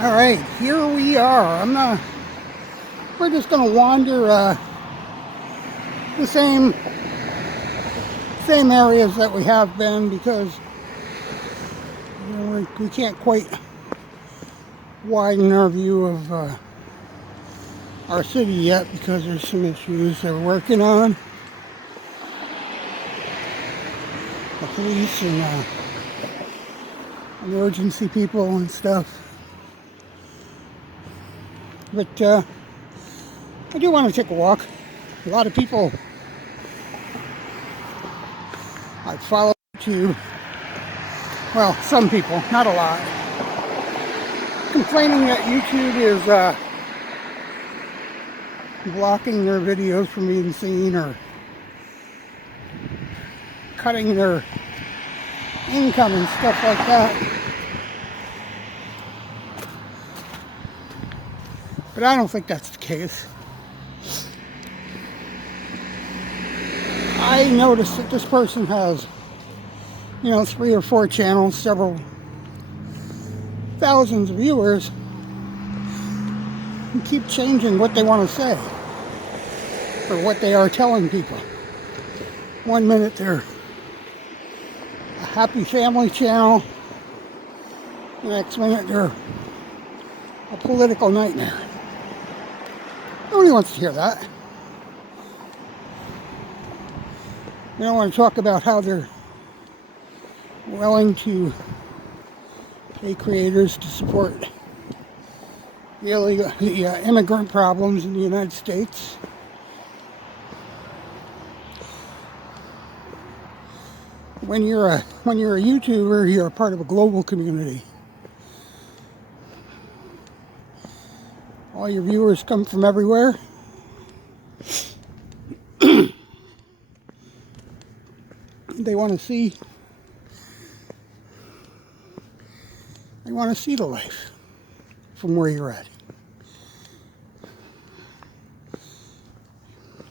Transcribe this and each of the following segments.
All right, here we are. We're just gonna wander the same areas that we have been because we can't quite widen our view of our city yet because there's some issues they're working on. The police and emergency people and stuff. But I do want to take a walk. A lot of people I follow YouTube, well, some people, not a lot, complaining that YouTube is blocking their videos from being seen or cutting their income and stuff like that. But I don't think that's the case. I noticed that this person has, 3 or 4 channels, several thousands of viewers, and keep changing what they want to say or what they are telling people. One minute they're a happy family channel, the next minute they're a political nightmare. Nobody wants to hear that. They don't want to talk about how they're willing to pay creators to support the immigrant problems in the United States. When you're a YouTuber, you're a part of a global community. All your viewers come from everywhere. They want to see the life from where you're at.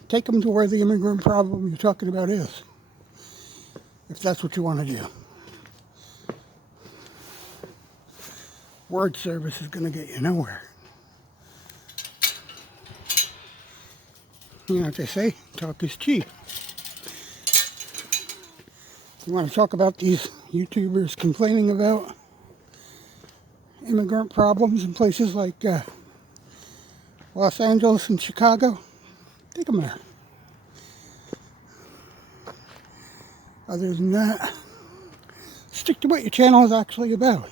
Take them to where the immigrant problem you're talking about is, if that's what you want to do. Word service is going to get you nowhere. You know what they say, talk is cheap. You want to talk about these YouTubers complaining about immigrant problems in places like Los Angeles and Chicago? Take them there. Other than that, stick to what your channel is actually about.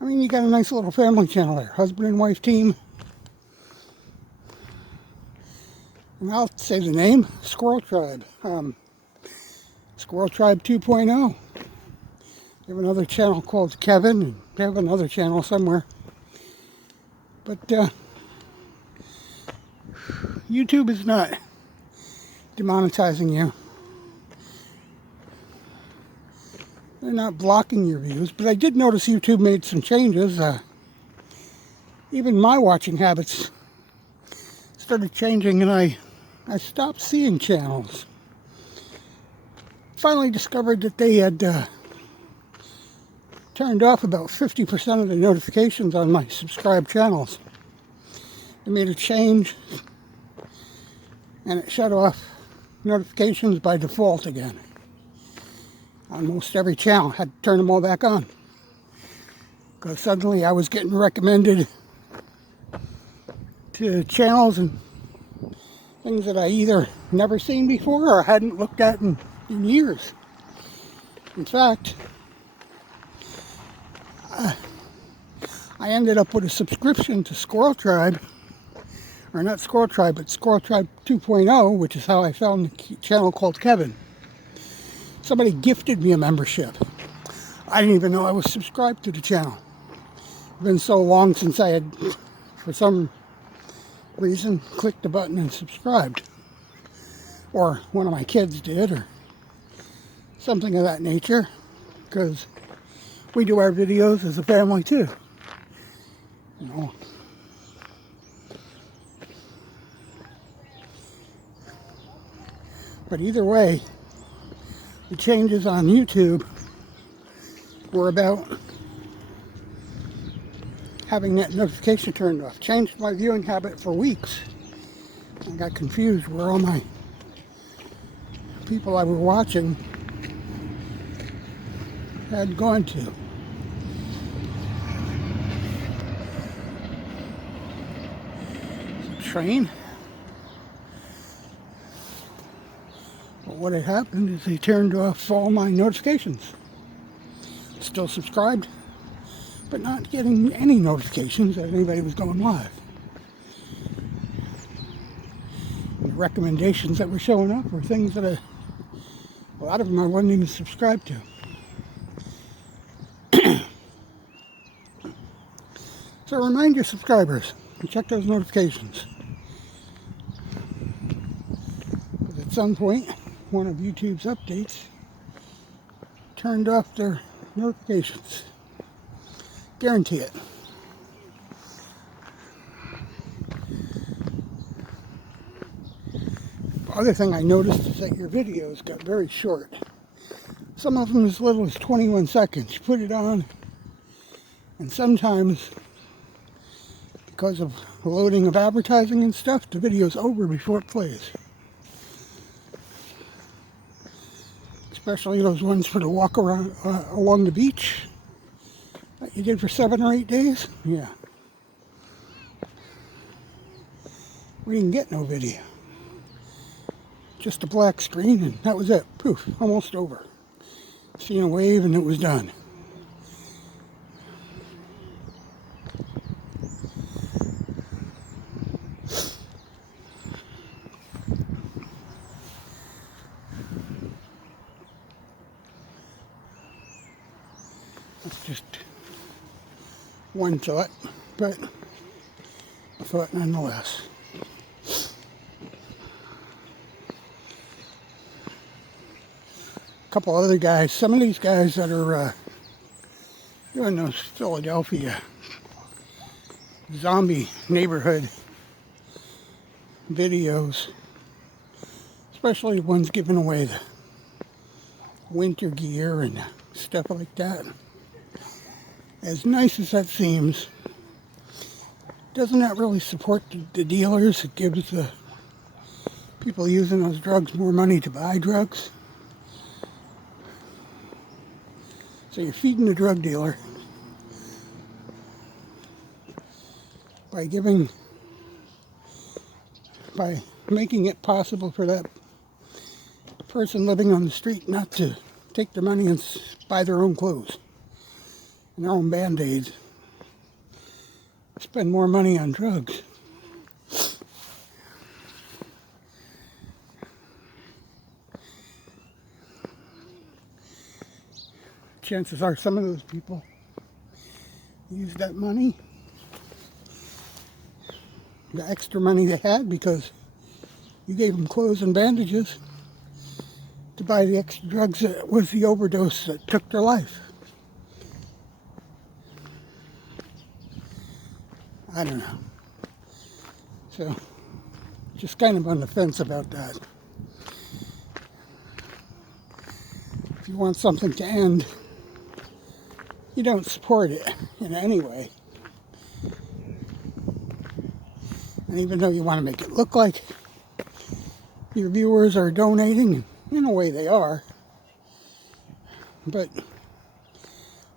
I mean, you got a nice little family channel there, husband and wife team. And I'll say the name, Squirrel Tribe. Squirrel Tribe 2.0. They have another channel called Kevin, and they have another channel somewhere. But YouTube is not demonetizing you. They're not blocking your views, but I did notice YouTube made some changes. Even my watching habits started changing, and I stopped seeing channels. Finally discovered that they had turned off about 50% of the notifications on my subscribed channels. They made a change, and it shut off notifications by default again. On most every channel, had to turn them all back on. Because suddenly I was getting recommended to channels and things that I either never seen before or hadn't looked at in years. In fact, I ended up with a subscription to Squirrel Tribe, or not Squirrel Tribe, but Squirrel Tribe 2.0, which is how I found the channel called Kevin. Somebody gifted me a membership. I didn't even know I was subscribed to the channel. It's been so long since I had, for some reason, clicked the button and subscribed. Or one of my kids did, or something of that nature, because we do our videos as a family too. But either way, the changes on YouTube were about having that notification turned off. Changed my viewing habit for weeks. I got confused where all my people I were watching had gone to. Train. But what had happened is they turned off all my notifications. Still subscribed, but not getting any notifications that anybody was going live. And the recommendations that were showing up were things that a lot of them I wasn't even subscribed to. So remind your subscribers and check those notifications. At some point, one of YouTube's updates turned off their notifications. Guarantee it. The other thing I noticed is that your videos got very short. Some of them as little as 21 seconds. You put it on, and sometimes, because of loading of advertising and stuff, the video's over before it plays. Especially those ones for the walk around along the beach that you did for 7 or 8 days. Yeah. We didn't get no video. Just a black screen, and that was it. Poof, almost over. Seen a wave and it was done. That's just one thought, but a thought nonetheless. A couple other guys, some of these guys that are doing those Philadelphia zombie neighborhood videos, especially the ones giving away the winter gear and stuff like that. As nice as that seems, doesn't that really support the dealers? It gives the people using those drugs more money to buy drugs. So you're feeding the drug dealer by making it possible for that person living on the street not to take their money and buy their own clothes and their own Band-Aids, spend more money on drugs. Chances are some of those people use that money, the extra money they had, because you gave them clothes and bandages, to buy the extra drugs that was the overdose that took their life. I don't know. So, just kind of on the fence about that. If you want something to end, you don't support it in any way. And even though you want to make it look like your viewers are donating, in a way they are, but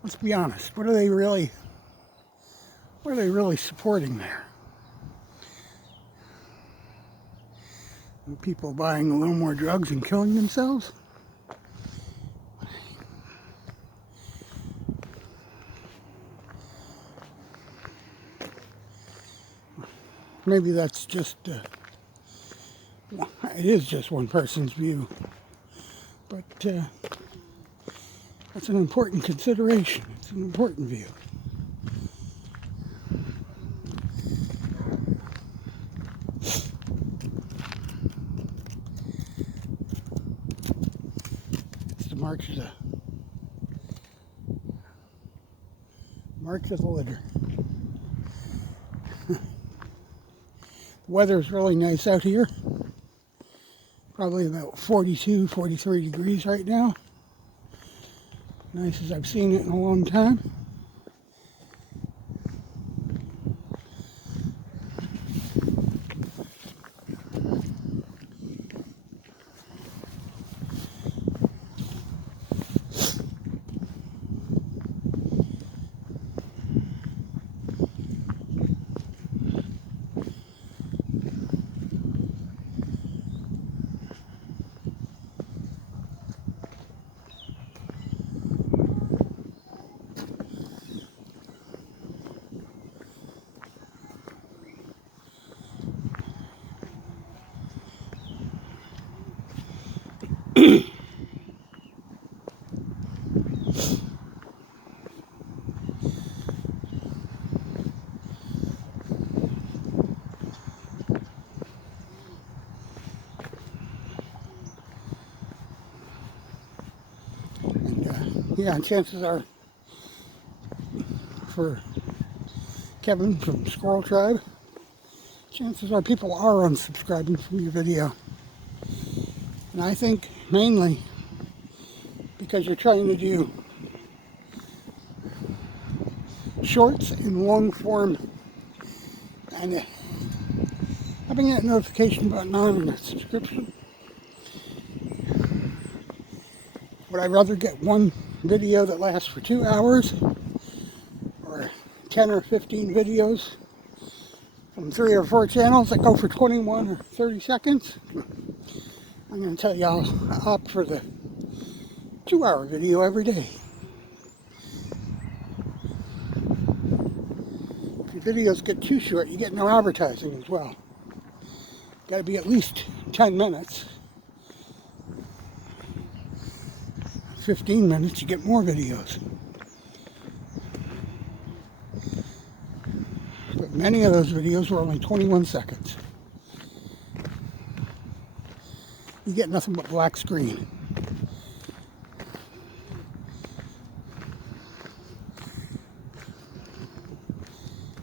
let's be honest, what are they really supporting there? People buying a little more drugs and killing themselves? Maybe that's just, it is just one person's view, but that's an important consideration. It's an important view. It's the marks of the litter. The weather's really nice out here. Probably about 42, 43 degrees right now. Nice as I've seen it in a long time. yeah, chances are for Kevin from Squirrel Tribe, chances are people are unsubscribing from your video. And I think mainly because you're trying to do shorts in long form, and having that notification button on and that subscription. Would I rather get one video that lasts for 2 hours or 10 or 15 videos from 3 or 4 channels that go for 21 or 30 seconds? I'm going to tell you I'll opt for the 2-hour video every day. If your videos get too short, you get no advertising as well. Got to be at least 10 minutes. 15 minutes, you get more videos. But many of those videos were only 21 seconds. You get nothing but black screen.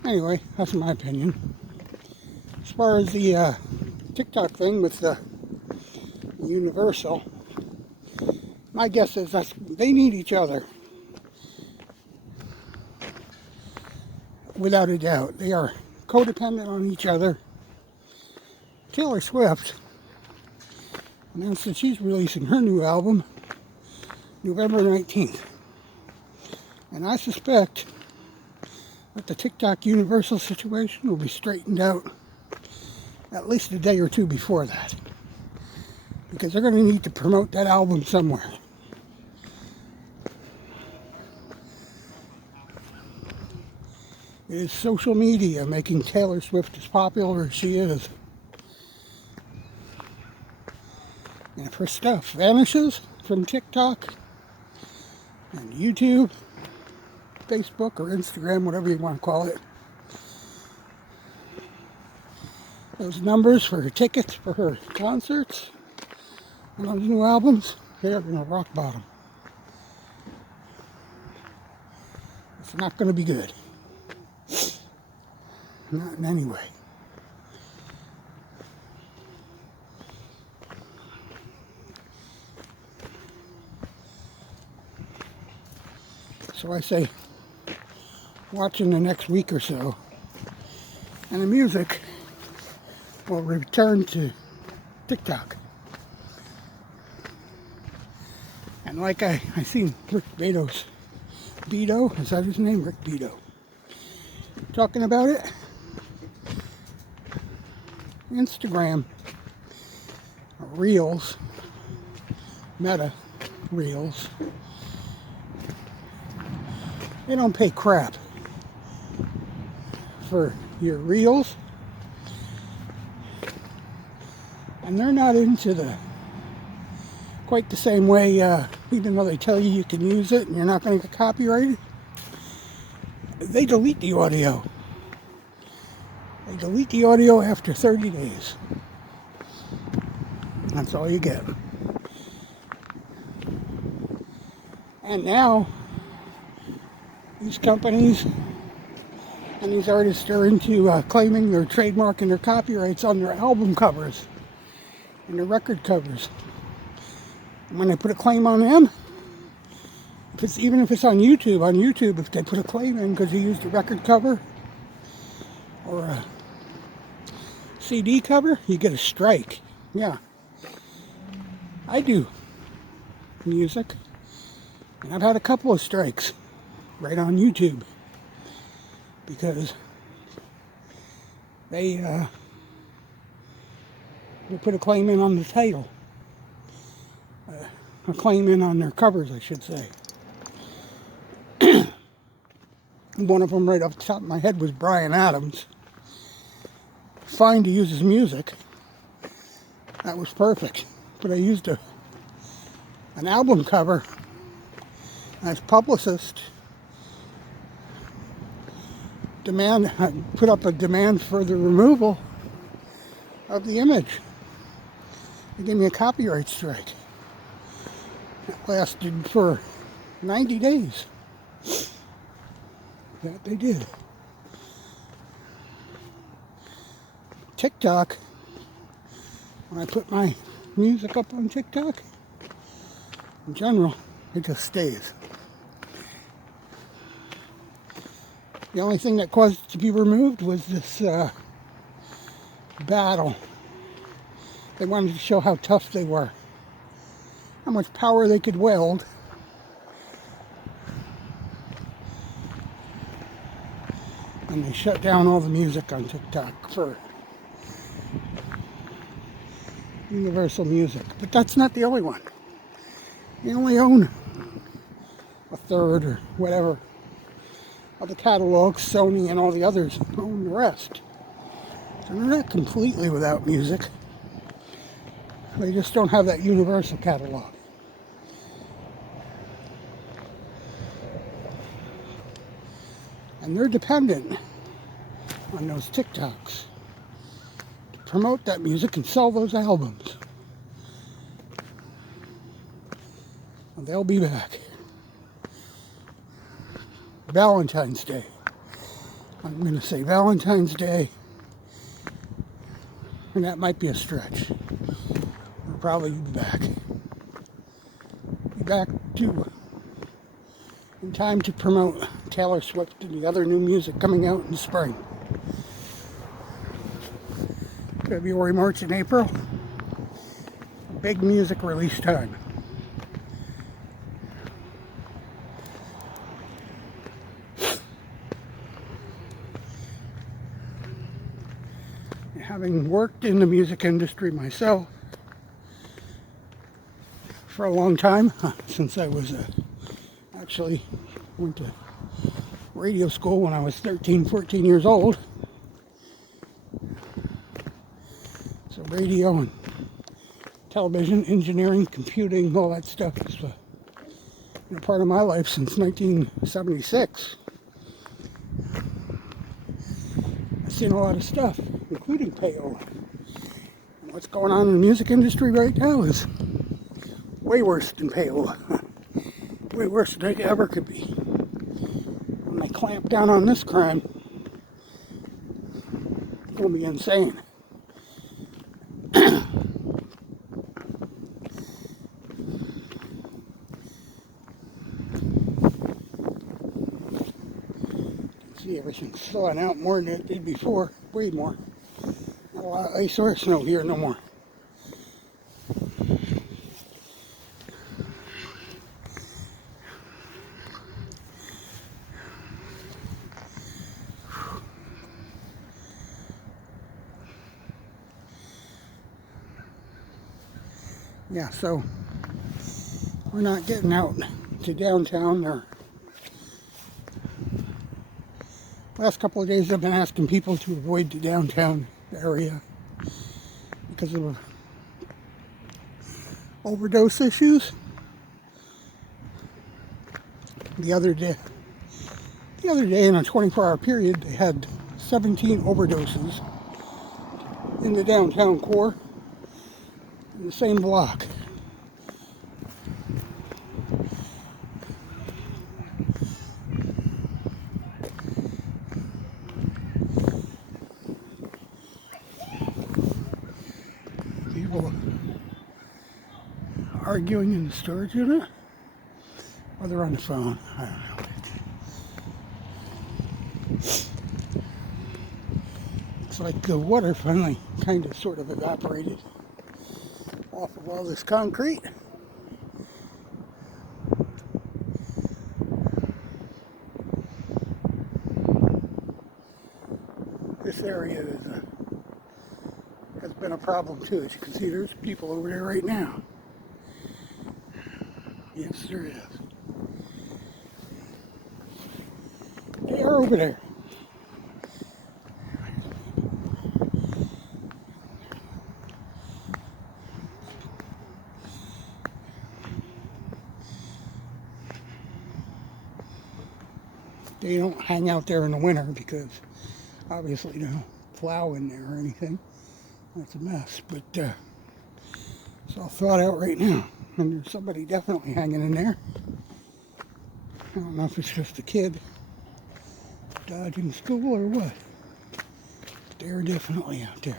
Anyway, that's my opinion. As far as the TikTok thing with the Universal, my guess is that they need each other. Without a doubt. They are codependent on each other. Taylor Swift announced that she's releasing her new album November 19th. And I suspect that the TikTok Universal situation will be straightened out at least a day or two before that. Because they're going to need to promote that album somewhere. It is social media making Taylor Swift as popular as she is. And if her stuff vanishes from TikTok and YouTube, Facebook or Instagram, whatever you want to call it, those numbers for her tickets for her concerts and those new albums, they are going to rock bottom. It's not going to be good. Not in any way. So I say, watch in the next week or so, and the music will return to TikTok. And like I seen Rick Beto, is that his name? Rick Beto. Talking about it. Instagram Reels, Meta Reels, they don't pay crap for your Reels, and they're not into the quite the same way, even though they tell you can use it and you're not going to get copyrighted, they delete the audio. They delete the audio after 30 days. That's all you get. And now, these companies and these artists are into claiming their trademark and their copyrights on their album covers and their record covers. And when they put a claim on them, even if it's on YouTube, if they put a claim in because you used a record cover or a CD cover, you get a strike. Yeah. I do music, and I've had a couple of strikes right on YouTube because they put a claim in on the title, a claim in on their covers, I should say. One of them right off the top of my head was Bryan Adams. Fine to use his music. That was perfect. But I used an album cover as publicist. Put up a demand for the removal of the image. They gave me a copyright strike. It lasted for 90 days. That they did. TikTok, when I put my music up on TikTok, in general, it just stays. The only thing that caused it to be removed was this battle. They wanted to show how tough they were, how much power they could wield. And they shut down all the music on TikTok for Universal Music. But that's not the only one. They only own a third or whatever of the catalog. Sony and all the others own the rest. So they're not completely without music. They just don't have that Universal catalog. And they're dependent on those TikToks to promote that music and sell those albums. And they'll be back. Valentine's Day. I'm going to say Valentine's Day. And that might be a stretch. We'll probably be back. Be back to in time to promote Taylor Swift and the other new music coming out in the spring. February, March, and April. Big music release time. Having worked in the music industry myself for a long time, since I was actually went to radio school when I was 13, 14 years old. So radio and television, engineering, computing, all that stuff is been a part of my life since 1976. I've seen a lot of stuff, including payola. And what's going on in the music industry right now is way worse than payola. Way worse than it ever could be. When they clamp down on this crime, it's going to be insane. See, everything's thawing out more than it did before. Way more. Not a lot of ice or snow here no more. Yeah, so we're not getting out to downtown. Or last couple of days I've been asking people to avoid the downtown area because of overdose issues. The other day in a 24-hour period, they had 17 overdoses in the downtown core. In the same block. People arguing in the storage unit, or they're on the phone. I don't know. It's like the water finally kind of sort of evaporated off of all this concrete. This area has been a problem too. As you can see, there's people over there right now. Yes, there is. They are over there. They don't hang out there in the winter because obviously they don't plow in there or anything. That's a mess, but it's all thought out right now. And there's somebody definitely hanging in there. I don't know if it's just a kid dodging school or what. They're definitely out there.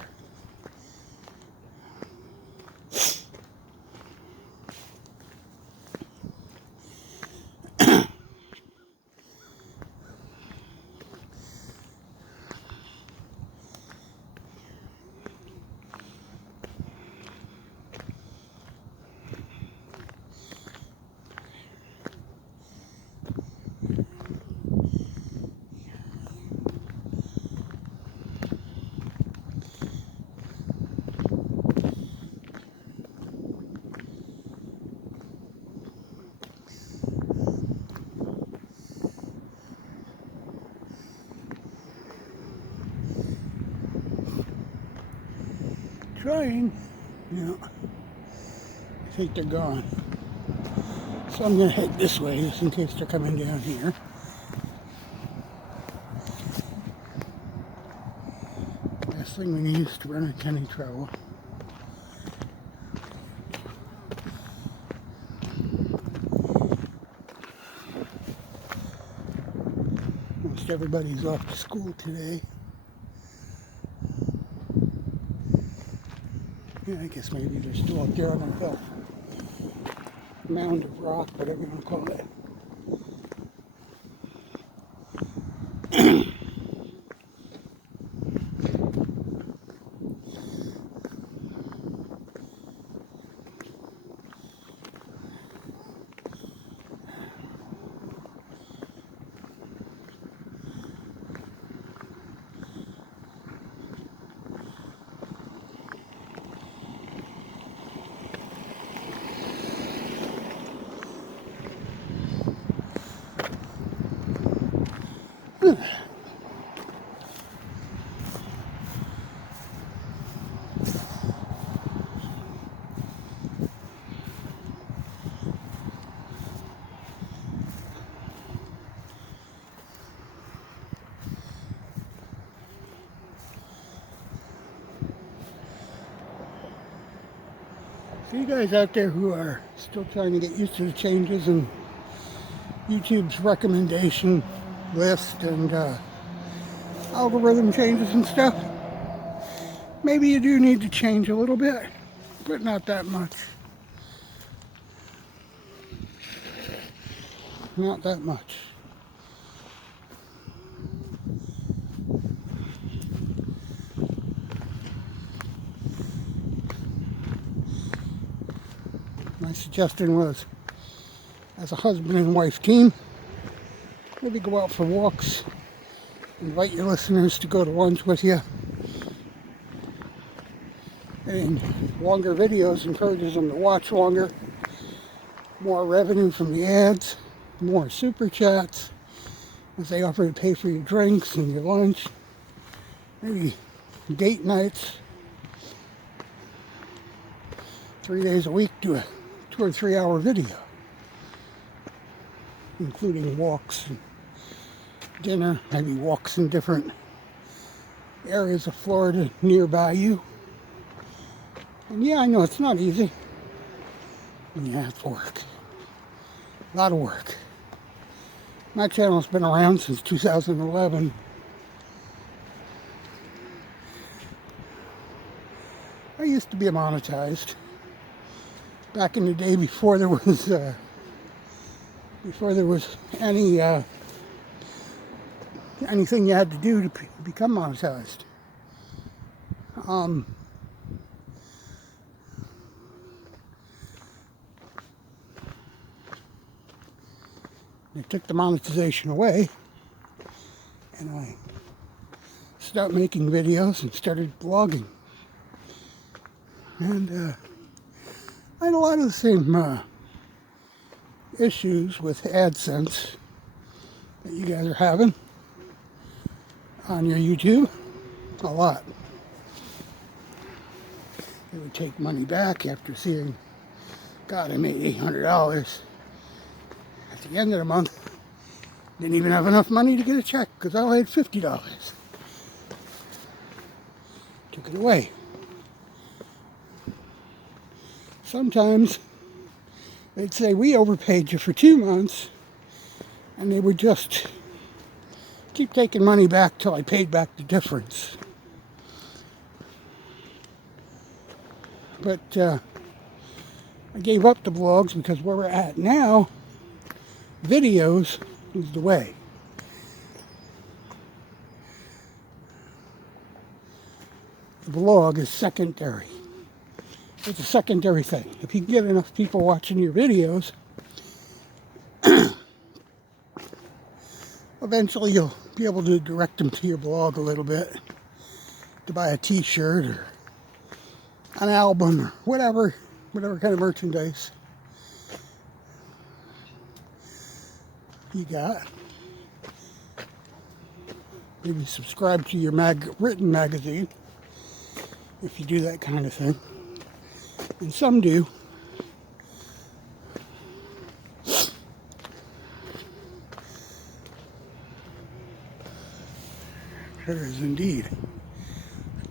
Trying, I think they're gone. So I'm going to head this way just in case they're coming down here. Last thing we need is to run into any trouble. Most everybody's off to school today. Yeah, I guess maybe they're still up there on the mound of rock, whatever you want to call it. So you guys out there who are still trying to get used to the changes in YouTube's recommendation list and algorithm changes and stuff, maybe you do need to change a little bit, but not that much. Not that much. My suggestion was, as a husband and wife team, maybe go out for walks, invite your listeners to go to lunch with you, and longer videos encourages them to watch longer, more revenue from the ads, more super chats, as they offer to pay for your drinks and your lunch, maybe date nights, 3 days a week, do a 2 or 3 hour video, including walks and dinner, maybe walks in different areas of Florida nearby you. And yeah, I know it's not easy when you have to work. A lot of work. My channel's been around since 2011. I used to be monetized back in the day before there was any anything you had to do to become monetized. They took the monetization away, and I started making videos and started blogging. And I had a lot of the same issues with AdSense that you guys are having on your YouTube. A lot. They would take money back after seeing, God, I made $800. At the end of the month, didn't even have enough money to get a check because I only had $50. Took it away. Sometimes they'd say, we overpaid you for 2 months, and they would just keep taking money back till I paid back the difference. But I gave up the vlogs because where we're at now, videos is the way. The vlog is secondary. It's a secondary thing. If you can get enough people watching your videos, eventually you'll be able to direct them to your blog a little bit, to buy a t-shirt or an album or whatever kind of merchandise you got. Maybe subscribe to your written magazine if you do that kind of thing. And some do. There is indeed.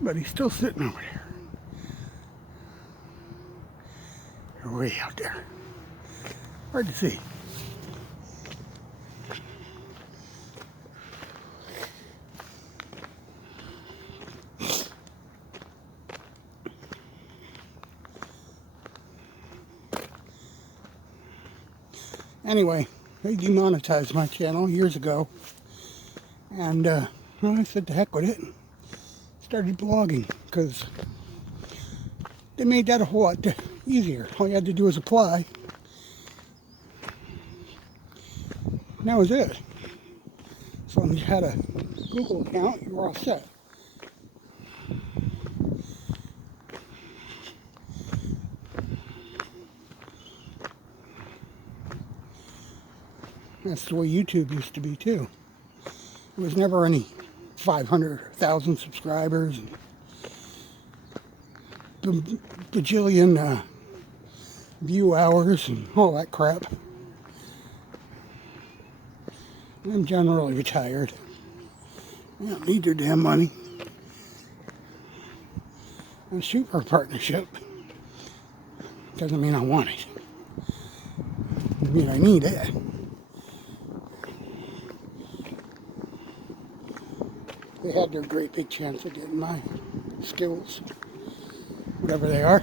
But he's still sitting over there. They're way out there. Hard to see. Anyway, they demonetized my channel years ago. And well, I said to heck with it. Started blogging because they made that a whole lot easier. All you had to do was apply. And that was it. So when you had a Google account, you were all set. That's the way YouTube used to be too. It was never any 500,000 subscribers and bajillion view hours and all that crap. I'm generally retired. I don't need their damn money. I'll shoot for a partnership. Doesn't mean I want it. I mean I need it. They had their great big chance of getting my skills, whatever they are.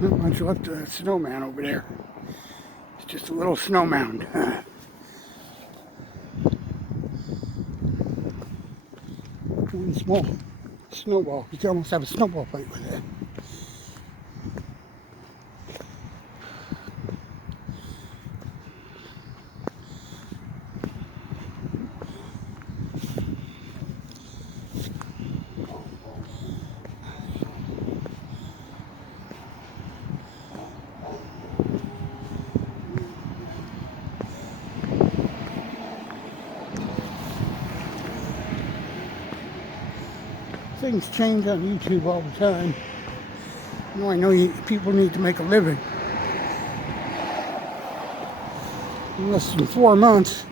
Not much left of that snowman over there. Just a little snow mound. One small snowball. You could almost have a snowball fight with it. Things change on YouTube all the time. I know people need to make a living. In less than 4 months,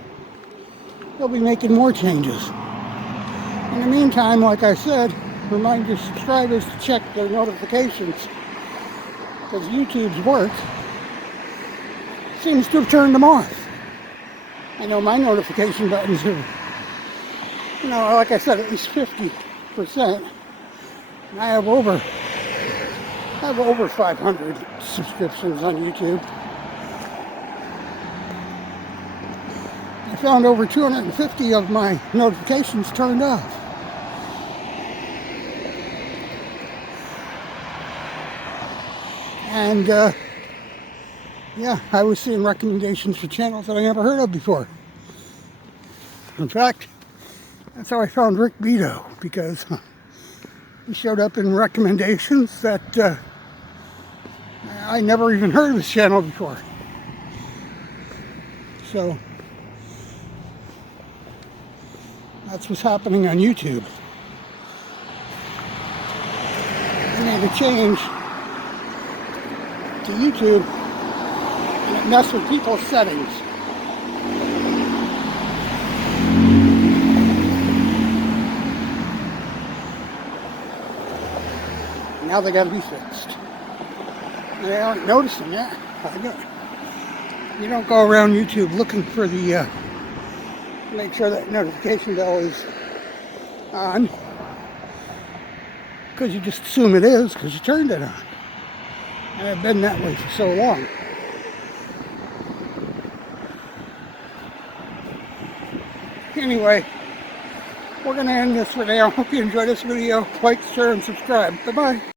they'll be making more changes. In the meantime, like I said, remind your subscribers to check their notifications, because YouTube's work seems to have turned them off. I know my notification buttons are, like I said, at least 50%. And I have over 500 subscriptions on YouTube. I found over 250 of my notifications turned off. And yeah, I was seeing recommendations for channels that I never heard of before. In fact, that's how I found Rick Beto, because he showed up in recommendations that I never even heard of his channel before. So that's what's happening on YouTube. I made a change to YouTube and it messed with people's settings. Now they got to be fixed. And they aren't noticing that. You don't go around YouTube looking for the make sure that notification bell is on, because you just assume it is because you turned it on. And I've been that way for so long. Anyway, we're going to end this for now. Hope you enjoyed this video. Like, share, and subscribe. Bye-bye.